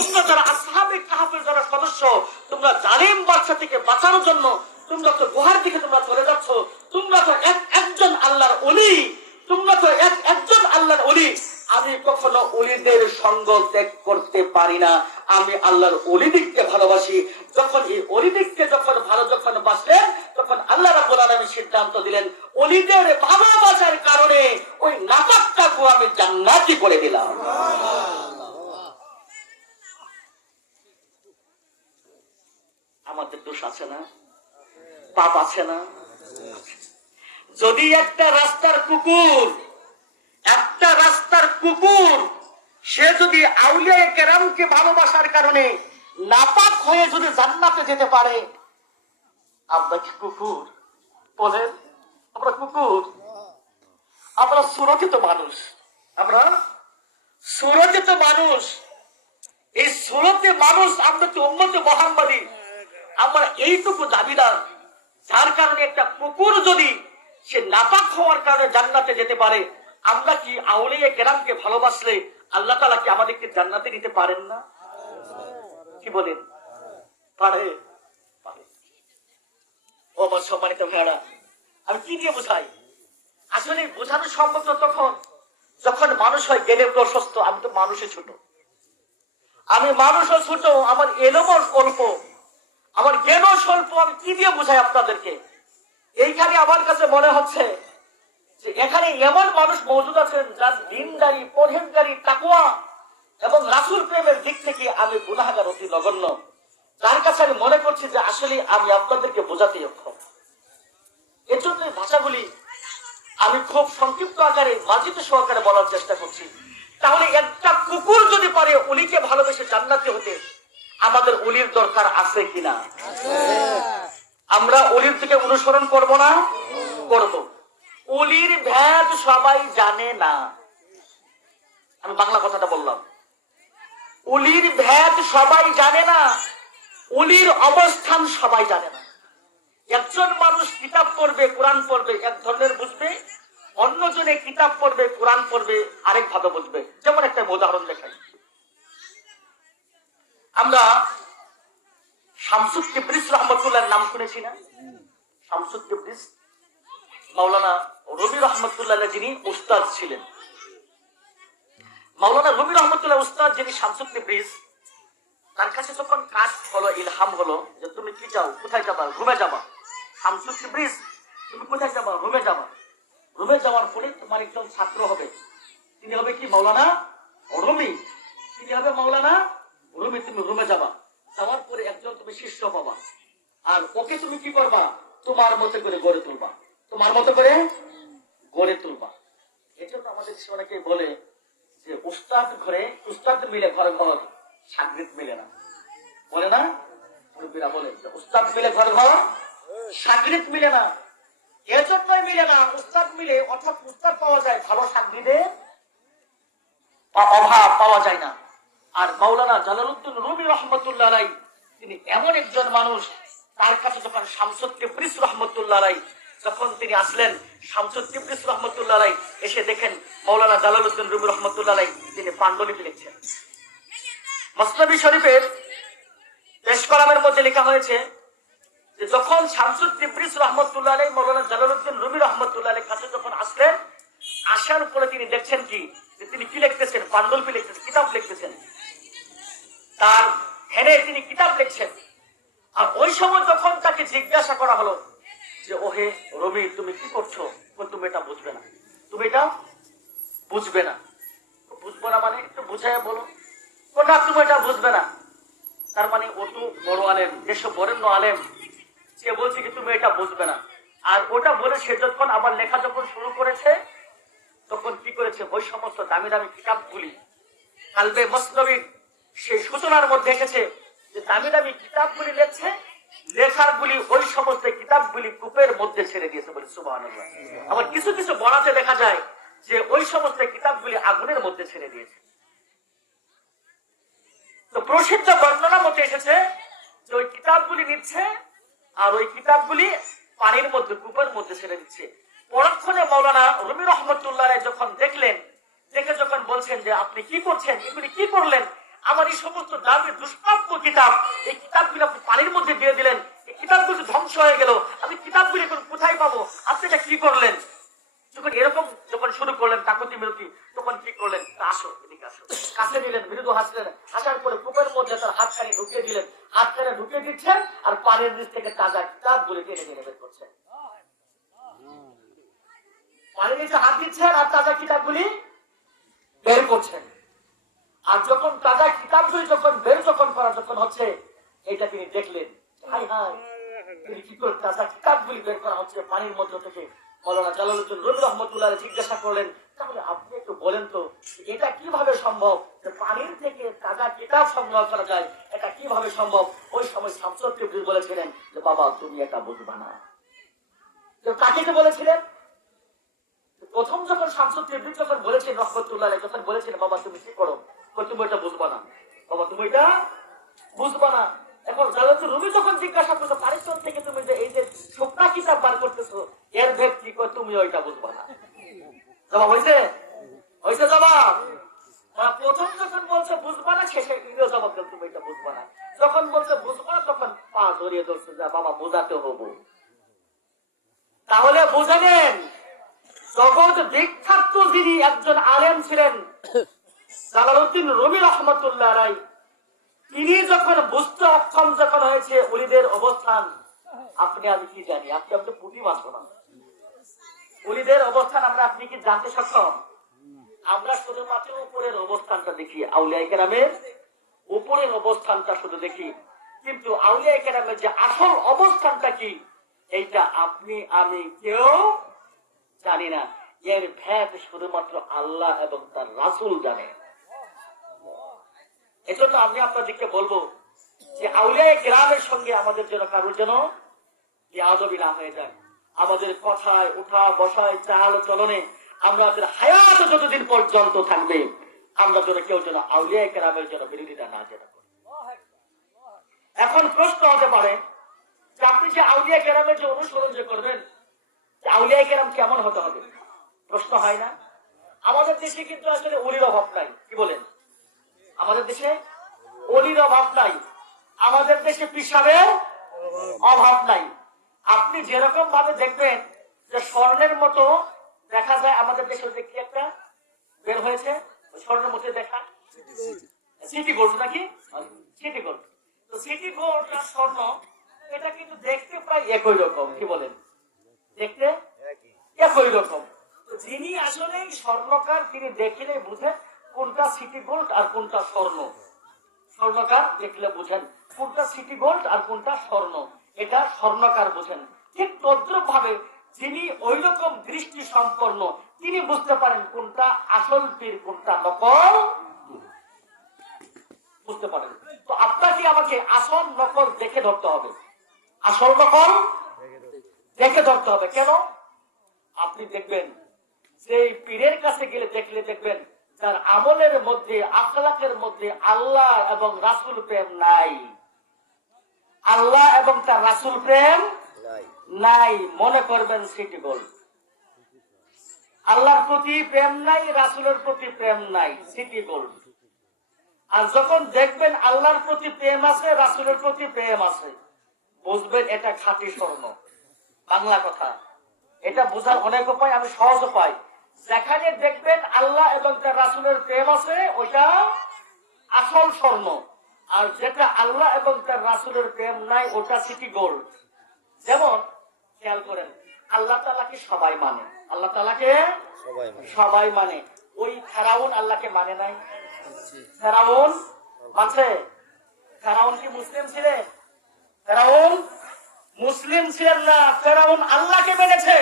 তোমরা যারা আসহাবে কাহাফের যারা সদস্য, তোমরা জালিম বাদশা থেকে বাঁচানোর জন্য তোমরা তো গুহার দিকে তোমরা চলে যাচ্ছ। তোমরা তো একজন আল্লাহর ওলি, তোমরা তো একজন আল্লাহর ওলি। আমি কখনো ওলিদের সঙ্গ ত্যাগ করতে পারি না। আমি আল্লাহর ওলিদিককে ভালোবাসি। যখন এই ওলিদিককে যখন বাসলেন, তখন আল্লাহ রাব্বুল আলামিন সিদ্ধান্ত দিলেন, ওলিদের ভালোবাসার কারণে ওই নাপাকটাকে আমি জান্নাতি করে দিলাম। আমাদের দোষ আছে না? পাপ আছে না? যদি একটা রাস্তার কুকুর সে যদি আউলিয়া কেরামকে ভালোবাসার কারণে নাপাক হয়ে যদি জান্নাতে যেতে পারে, আমরা কি কুকুর? বলেন, আমরা কুকুর? আমরা সুরক্ষিত মানুষ, আমরা সুরক্ষিত মানুষ। এই সুরতে মানুষ, আমরা তো উম্মতে মুহাম্মাদি। আমার এইটুকু দাবিদার, যার কারণে একটা কুকুর যদি সে নাপাক হওয়ার কারণে জান্নাতে যেতে পারে, আমরা কি আউলিয়া কেরামকে ভালোবাসলে আল্লাহ তাআলা কি আমাদেরকে জান্নাতে নিতে পারেন না? কি বলেন? পারে। ও আমার সম্মানিত ভাইরা, আমি কি দিয়ে বোঝাই? আসলে বোঝানো সম্ভব তখন যখন মানুষ হয় জ্ঞানে প্রশস্ত। আমি তো মানুষে ছোট, আমি মানুষও ছোট, আমার এলমও অল্প, আমার জ্ঞানও স্বল্প। আমি কি দিয়ে বোঝাই আপনাদেরকে? এইখানে আমার কাছে মনে হচ্ছে যে এখানে এমন মানুষ মজুদ আছেন যার দিনদারি, পরহেজগারি, তাকওয়া এবং রাসূল প্রেমের দিক থেকে আমি গুনাহগার, অতি নগণ্য। তার কাছে আমি মনে করছি যে আসলে আমি আপনাদেরকে বোঝাতে অক্ষম। এর জন্য ভাষাগুলি আমি খুব সংক্ষিপ্ত আকারে, মার্জিত সহকারে বলার চেষ্টা করছি। তাহলে একটা কুকুর যদি পারে উলিকে ভালোবেসে জান্নাতি হতে, আমাদের উলির দরকার আছে কিনা? আমরা উলির থেকে অনুসরণ করব না? করব। উলির ভেদ সবাই জানে না। আমি বাংলা কথাটা বললাম। উলির ভেদ সবাই জানে না, উলির অবস্থান সবাই জানে না। একজন মানুষ কিতাব পড়বে, কোরআন পড়বে, এক ধরনের বুঝবে, অন্যজনে কিতাব পড়বে, কোরআন পড়বে, আরেক ভাবে বুঝবে। যেমন একটা উদাহরণ দেখাই। আমরা শামসুদ তিবরিজ রহমতুল্লাহর নাম শুনেছি না? শামসুদ তিবরিজ মাওলানা রবি রহমতুল্লাহ যিনি উস্তাদ ছিলেন। মাওলানা রবি রহমতুল্লাহ উস্তাদ যিনি শামসুদ তিবরিজ, তার কাছে যখন কাজ হলো, ইলহাম হলো যে তুমি কি চাও, কোথায় যাবা? রুমে যাবা। শামসুদ তিবরিজ, তুমি কোথায় যাবা? রুমে যাবা। রুমে যাওয়ার পরে তোমার একজন ছাত্র হবে, তিনি হবে কি? মাওলানা রুমি। তিনি হবে মাওলানা রুমি। তুমি রুমে যাবা, যাওয়ার পরে একজন তুমি শিষ্য পাবা, আর ওকে তুমি কি করবা? তোমার মতো করে গড়ে তুলবা, তোমার মতো করে গড়ে তুলবা। এজন্য আমাদের অনেকে বলে যে উস্তাদ ঘরে, উস্তাদ মিলে ঘরে ঘর, সাগরিদ মিলে না। বলে না? মুরব্বীরা বলে উস্তাদ মিলে ঘরে ঘর, সাগরিদ মিলে না। এজন্যই মিলে না। উস্তাদ মিলে, অর্থাৎ উস্তাদ পাওয়া যায়, ভালো সাগরিদের অভাব পাওয়া যায় না। আর মাওলানা জালালউদ্দিন রুমি রহমতুল্লাহ আলাইহি, তিনি এমন একজন মানুষ, তার কাছে যখন শামসুদ তিবরিজ রহমতুল্লাহ আলাইহি যখন তিনি আসলেন, শামসুদ তিবরিজ রহমতুল্লাহ আলাইহি এসে দেখেন মাওলানা জালালউদ্দিন রুমি রহমতুল্লাহ আলাইহি তিনি পাণ্ডুলিপি লিখছেন। মসনবী শরীফের পেশ কলামের মধ্যে লেখা হয়েছে যে যখন শামসুদ তিবরিজ রহমতুল্লাহ আলাইহি মাওলানা জালালউদ্দিন রুমি রহমতুল্লাহ আলাইহি কাছে যখন আসলেন, আসার পরে তিনি দেখছেন কি যে তিনি কি লিখতেছেন? পাণ্ডুলিপি লিখতেছেন, কিতাব লিখতেছেন। তার হেনে তিনি কিতাব লিখছেন। আর ওই সময় যখন তাকে জিজ্ঞাসা করা হলো যে ওহে রবি, তুমি কি করছো? তুমি এটা বুঝবে না, তুমি এটা বুঝবে না। বুঝবো না মানে একটু বুঝাইয়া বলো। না, তুমি এটা বুঝবে না। তার মানে ও তো বড় আলেম, যেসব বরেণ্য আলেম, সে বলছে কি তুমি এটা বুঝবে না। আর ওটা বলে সে যখন আবার লেখা যখন শুরু করেছে, তখন কি করেছে? ওই সমস্ত দামি দামি কিতাবগুলি, কালবে মসনবীর সেই সূচনার মধ্যে এসেছে যে দামি দামি কিতাবগুলি লেখছে, লেখাগুলি ওই সমস্ত কিতাবগুলি কূপের মধ্যে ছেড়ে দিয়েছে বলে সুবহানাল্লাহ। আবার কিছু কিছু বরাতে দেখা যায় যে ওই সমস্ত কিতাবগুলি আগুনের মধ্যে ছেড়ে দিয়েছে। তো প্রসিদ্ধ বর্ণনা মতে এসেছে যে ওই কিতাবগুলি নিচ্ছে আর ওই কিতাবগুলি পানির মধ্যে, কূপের মধ্যে ছেড়ে দিচ্ছে। পরক্ষণে মাওলানা রুমি রহমতুল্লাহ যখন দেখলেন, দেখে যখন বলছেন যে আপনি কি করছেন, এগুলি কি করলেন? আমার এই সমস্ত দামি দুষ্প্রাপ্য কিতাব, এই কিতাবগুলো আপনি পানির মধ্যে দিয়ে দিলেন, এই কিতাবগুলো ধ্বংস হয়ে গেল, আমি কিতাবগুলি এখন কোথায় পাবো? আপনি এটা কি করলেন? যখন এরকম যখন শুরু করলেন কাকতি মিনতি, তখন কি করলেন? আসো, এদিকে আসো, কাছে নিলেন, মৃদু হাসলেন, হাসার পরে বুকের মধ্যে তার হাতখানি ঢুকিয়ে দিলেন, হাতখানি ঢুকিয়ে দিচ্ছেন আর পানির নিচ থেকে তাজা কিতাবগুলি টেনে টেনে বের করছেন। পানির নিচে হাত দিচ্ছেন আর তাজা কিতাবগুলি বের করছেন। আর যখন তাজা কিতাবগুলি যখন বের করা যখন হচ্ছে, এটা তিনি দেখলেন, হাই হাই, তিনি কি করে তাজা কিতাবগুলি বের করা হচ্ছে পানির মধ্য থেকে। মৌলানা জালালউদ্দিন রুমি রহমতুল্লাহ জিজ্ঞাসা করলেন, তাহলে আপনি একটু বলেন তো এটা কিভাবে সম্ভব যে পানির থেকে তাজা কিতাব সংগ্রহ করা যায়, এটা কিভাবে সম্ভব? ওই সময় শামসুদ্দীন বলেছিলেন যে বাবা তুমি এটা বুঝবা না। কাকে বলেছিলেন? প্রথম যখন শামসুদ্দীন যখন বলেছেন রহমতুল্লাহ যখন বলেছেন বাবা তুমি কি করো, তুমি এটা বুঝবা না, বাবা তুমি এটা বুঝবা না। এখন জালালউদ্দিন রুমি যখন জিজ্ঞাসা করছো পারিশ্রম থেকে তুমি যে এই যে শুকনা কিতাব বার করতেছো এর ভেদ কি, তুমি ওইটা বুঝবা না। জবাব হয়েছে? হয়েছে জবাব? প্রথম যখন বলছে বুঝবা না, শেষে জবাব দেন তুমি এটা বুঝবা না। যখন বলছে বুঝবা না তখন পা ধরিয়ে ধরছে যে বাবা বোঝাতে হবো। তাহলে বুঝে নেন, জগৎ বিখ্যাত যিনি একজন আলেম ছিলেন জালালউদ্দিন রুমি রহমতুল্লাহ আলাইহি, তিনি যখন বুঝতে অক্ষম যখন হয়েছে ওলিদের অবস্থান, আপনি আমি কি জানি? আপনি আমাদের পুঁটি মানব না। ওলিদের অবস্থান আমরা আপনি কি জানতে সক্ষম? আমরা শুধুমাত্র উপরের অবস্থানটা দেখি, আউলিয়া কেরামের উপরের অবস্থানটা শুধু দেখি, কিন্তু আউলিয়া কেরামের যে আসল অবস্থানটা কি এইটা আপনি আমি কেউ জানি না। এর ভেদ শুধুমাত্র আল্লাহ এবং তার রাসূল জানে। এজন্য আমি আপনাদেরকে বলবো যে আউলিয়া কেরামের সঙ্গে আমাদের যেন কারোর যেন বেয়াদবি না হয়ে যায়। আমাদের কথায় উঠা বসায় চাল চলনে আমাদের হায়াত যতদিন পর্যন্ত থাকবে, আমরা যেন কেউ যেন আউলিয়া কেরামের যেন বিরোধিতা না যেন করি। এখন প্রশ্ন হতে পারে যে আপনি যে আউলিয়া কেরামের যে অনুসরণ যে করবেন, আউলিয়া কেরাম কেমন হতে হবে? প্রশ্ন হয় না? আমাদের দেশে কিন্তু আসলে ওলির অভাব নাই। কি বলেন? আমাদের দেশে ওলির অভাব নাই, আমাদের দেশে পিসাবের অভাব নাই। আপনি যেরকম ভাবে দেখবেন যে স্বর্ণের মতো দেখা যায়, আমাদের দেশে কি একটা বের হয়েছে স্বর্ণের মধ্যে দেখা, সিটি গোল্ড নাকি? City gold. তো সিটি গোল্ড আর স্বর্ণ এটা কিন্তু দেখতে প্রায় একই রকম। কি বলেন? দেখতে একই রকম। যিনি আসলে স্বর্ণকার তিনি দেখলে বুঝেন কোনটা সিটি গোল্ড আর কোনটা স্বর্ণ। স্বর্ণকার দেখলে বুঝেন কোনটা সিটি গোল্ড আর কোনটা স্বর্ণ, এটা স্বর্ণকার বুঝেন। ঠিক তদ্রুপ ভাবে যিনি ওই রকম দৃষ্টি সম্পন্ন তিনি বুঝতে পারেন কোনটা আসল পীর কোনটা নকল, বুঝতে পারেন। তো আপনাকে আমাকে আসল নকল দেখে ধরতে হবে, আসল নকল দেখে ধরতে হবে। কেন? আপনি দেখবেন সেই পীরের কাছে গেলে দেখলে দেখবেন তার আমলের মধ্যে আখলাকের মধ্যে আল্লাহ এবং রাসূল প্রেম নাই, আল্লাহ এবং তার রাসূল প্রেম নাই। মনে করবেন সিটি গোল্ড। আল্লাহর প্রতি প্রেম নাই, রাসূলের প্রতি প্রেম নাই, সিটি গোল্ড। আর যখন দেখবেন আল্লাহর প্রতি প্রেম আছে, রাসূলের প্রতি প্রেম আছে, বুঝবেন এটা খাঁটি স্বর্ণ। বাংলা কথা, এটা বোঝার অনেক উপায়, আমি সহজ উপায়। যেখানে দেখবেন আল্লাহ এবং তার রাসূলের প্রেম আছে ওইটা আসল স্বর্ণ, আর যেটা আল্লাহ এবং তার রাসূলের প্রেম নাই ওটা সিটি গোল্ড। যেমন খেয়াল করেন, আল্লাহ তাআলাকে সবাই মানে, আল্লাহ তাআলাকে সবাই মানে। ওই ফেরাউন আল্লাহকে মানে নাই? ফেরাউন মানছে? ফেরাউন কি মুসলিম ছিলেন? ফেরাউন মুসলিম ছিলেন না। ফেরাউন আল্লাহকে মেনেছে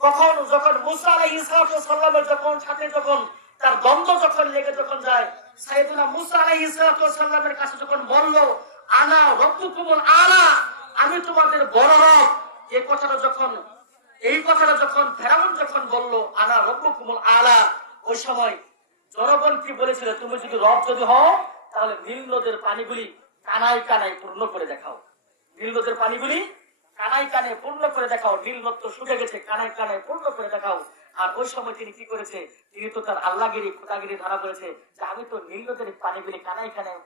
কখন? যখন মুসা আলাইহিস সালামের যখন সাথে যখন তার দ্বন্দ্ব যখন লেগে যখন যায়, সাইয়েদনা মুসা আলাইহিস সালামের কাছে যখন বলল আনা রব্বুকুমুল আলা, আমি তোমাদের বড় রব, এই কথাটা যখন ফেরাউন যখন বলল আনা রব্বুকুমুল আলা, ওই সময় জনগণ কি বলেছিল? তুমি যদি রব যদি হও তাহলে নীল নদের পানিগুলি কানায় কানায় পূর্ণ করে দেখাও, নীল নদের পানিগুলি কানায় কানায় পূর্ণ করে দেখাও, নীল নদ তো শুকে গেছে, কানায় কানায় পূর্ণ করে দেখাও। আর ওই সময় তিনি কি করেছে, তিনি তো তার আল্লাহগিরি খোদাগিরি ধরা করেছে যে আমি তো নীল নদের পানি গুলি কানায় কানায়